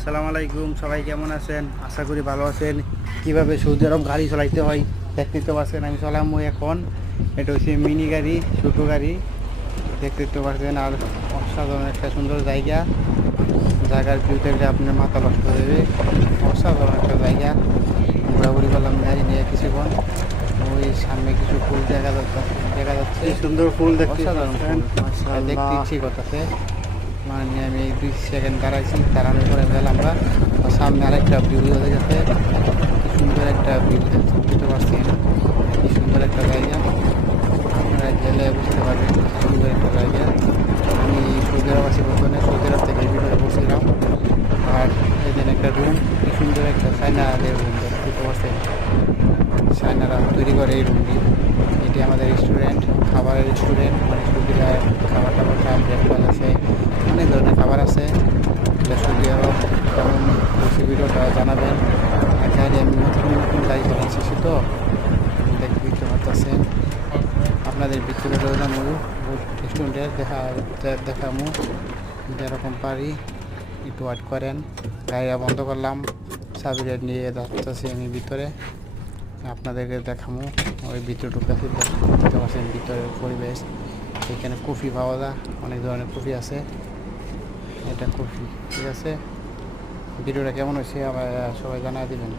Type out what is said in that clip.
আসসালামু আলাইকুম, সবাই কেমন আছেন? আশা করি ভালো আছেন। কিভাবে সৌদি আরব গাড়ি চালাইতে হয় দেখতে তো পাচ্ছেন। আমি চালামো এখন। এটা হচ্ছে মিনি গাড়ি, ছোটো গাড়ি, দেখতে তো পাচ্ছেন। আর অসাধারণ একটা সুন্দর জায়গা, জায়গার ভিউ দেখলে আপনার মাথা নষ্ট হয়ে যাবে। অসাধারণ একটা জায়গা। ঘোরাঘুরি করলাম গাড়ি নিয়ে কিছুক্ষণ। ওই সামনে কিছু ফুল দেখা যাচ্ছে সুন্দর ফুল, দেখতে অসাধারণ ফুল, দেখতে ইচ্ছে করতেছে। মানে আমি 2 সেকেন্ড দাঁড়াইছি, দাঁড়ানোর পরে গেলাম আমরা। আর সামনে আরেকটা ভিউ হয়ে গেছে, কি সুন্দর একটা ভিউ দেখতে পাচ্ছেন। কি সুন্দর একটা জায়গা, আপনারা গেলে বুঝতে পারবেন কি সুন্দর একটা জায়গা। আমি সৌদি আরব আছি, বর্তমানে সৌদি আরব থেকে ভিতরে বসছিলাম। আর এখানে একটা রুম, কি সুন্দর একটা চায়নাদের রুম দেখতে পাচ্ছেন। চায়নারা তৈরি করে এই রুমটি। এটি আমাদের রেস্টুরেন্ট, খাবারের রেস্টুরেন্ট। মানে সৌদিরা খাবার টাবার খায়, ব্রেকফাস্ট আছে, অনেক ধরনের খাবার আছে। এটা সৌদি আরব কেমন হচ্ছে ভিডিওটা জানাবেন। আর গাড়ি আমি নতুন নতুন গাড়ি চালাচ্ছি তো দেখতে পারতেছেন। আপনাদের ভিতরে রইলাম রেস্টুরেন্টের দেখামু যেরকম পারি। একটু ওয়েট করেন। গাড়িটা বন্ধ করলাম, চাবিটা নিয়ে যাচ্ছি আমি ভিতরে, আপনাদেরকে দেখামু। ওই ভিতরে ঢুকাতে দেখতে পাচ্ছেন ভিতরের পরিবেশ। এখানে কফি পাওয়া যায়, অনেক ধরনের কফি আছে। এটা কফি, ঠিক আছে। ভিডিওটা কেমন হয়েছে আবার সবাই জানাই দিবেন।